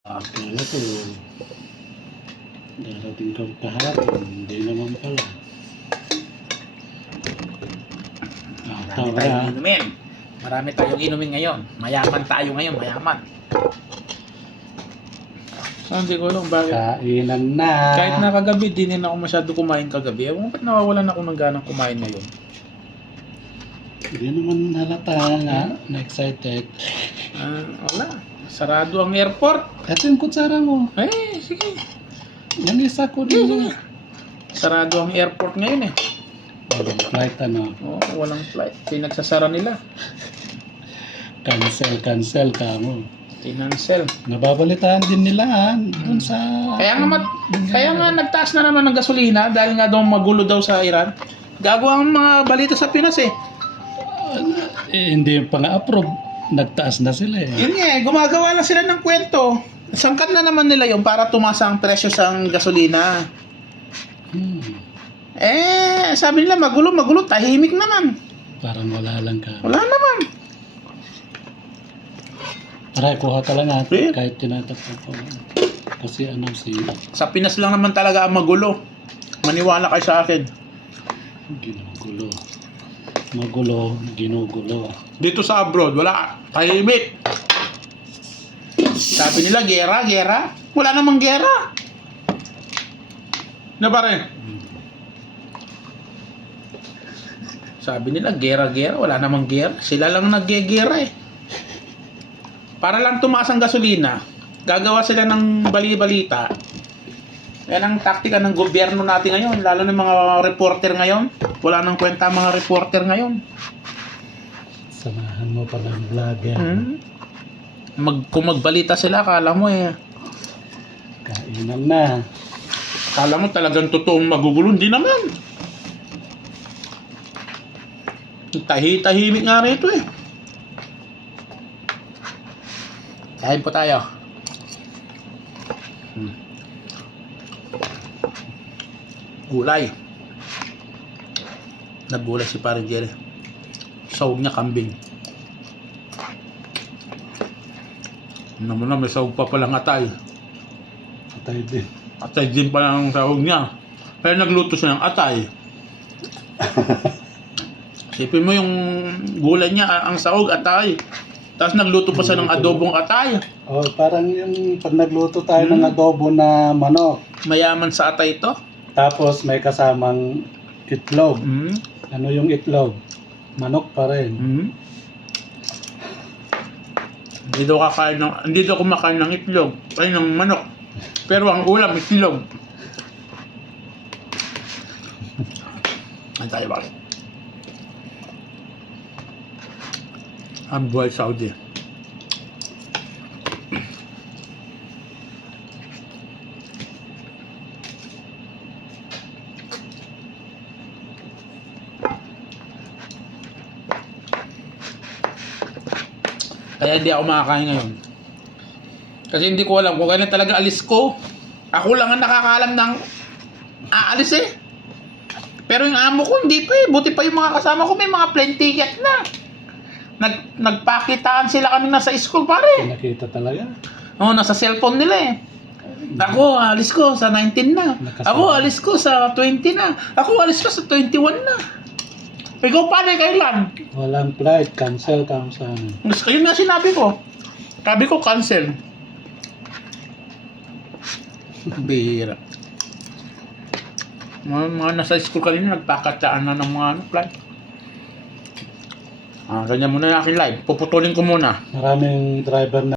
Akala ko darating kang kahapon, hindi naman pala. Marami tayong inumin. Marami tayong inumin ngayon. Mayaman tayo ngayon, mayaman. Hindi ko alam bakit. Kainan na. Kahit na kagabi, di rin ako masyado kumain kagabi. Ewan ko ba't nawawalan ako ng ganang kumain ngayon. Hindi naman halata nga, na-excited. Wala. Sarado ang airport. Ito yung kutsara mo. Sige. Yan isa ko din. Sarado ang airport ngayon eh. Walang flight ano. Walang flight. Pinagsasara nila. Cancel ka mo. Tinansel. Nababalitaan din nila dun sa... Kaya nga nagtaas na naman ng gasolina dahil nga daw magulo daw sa Iran. Gagawa ang mga balita sa Pinas eh. Hindi pa nga approve. Nagtaas na sila eh. Yun nga, gumagawa lang sila ng kwento. Sangkat na naman nila yun para tumasa ang presyo sa gasolina. Sabi nila magulo, tahimik naman. Parang wala lang ka. Wala naman. Aray, kuha ka lang natin kahit tinatakot ko. Kasi ano si... Sa Pinas lang naman talaga ang magulo. Maniwala kayo sa akin. Ginugulo. Magulo, ginugulo. Dito sa abroad, wala. Tahimik. Sabi nila, gera. Wala namang gera. Na ba rin? Sabi nila, gera. Wala namang gera. Sila lang nag-gera eh. Para lang tumaas ang gasolina, gagawa sila ng bali-balita. Yan ang taktika ng gobyerno natin ngayon, lalo ng mga reporter ngayon. Wala nang kwenta ang mga reporter ngayon. Samahan mo pa ng vlogger. Kung magbalita sila, akala mo eh. Kainan na. Akala mo talagang totoong magugulo. Hindi naman. Tahimik nga rito eh. Kain po tayo. Gulay. Naggulay si Pare Jerry. Sahog niya kambing. Naman na may sahog pa palang atay. Atay din. Atay din pala ang sahog niya. Kaya nagluto siya ng atay. Sipin mo yung gulay niya, ang sahog atay. Tapos nagluto pa siya ng adobong atay. Parang yung pag nagluto tayo ng adobo na manok. Mayaman sa atay ito. Tapos may kasamang itlog. Ano yung itlog? Manok pa rin. Hindi daw kumakain ng itlog. Ay, ng manok. Pero ang ulam, itlog. Ay tayo ba? Ang buhay Saudi. Kaya hindi ako makakain ngayon. Kasi hindi ko alam kung kailan talaga alis ko. Ako lang ang nakakaalam ng aalis eh. Pero yung amo ko hindi pa eh. Buti pa yung mga kasama ko may mga plane ticket na. Nagpakitaan sila kami nasa school pare. Nakita talaga. Nasa cellphone nila eh. Ako, alis ko sa 19 na. Ako, alis ko sa 20 na. Ako, alis ko sa 21 na. Ikaw pare, kailan? Walang flight. Cancel ka sa amin. Yun nga sinabi ko. Sabi ko, cancel. Bihira. Mga nasa school kanina, nagpakatsaan na ng mga flight. Ganyan muna yung aking live. Puputulin ko muna. Maraming driver na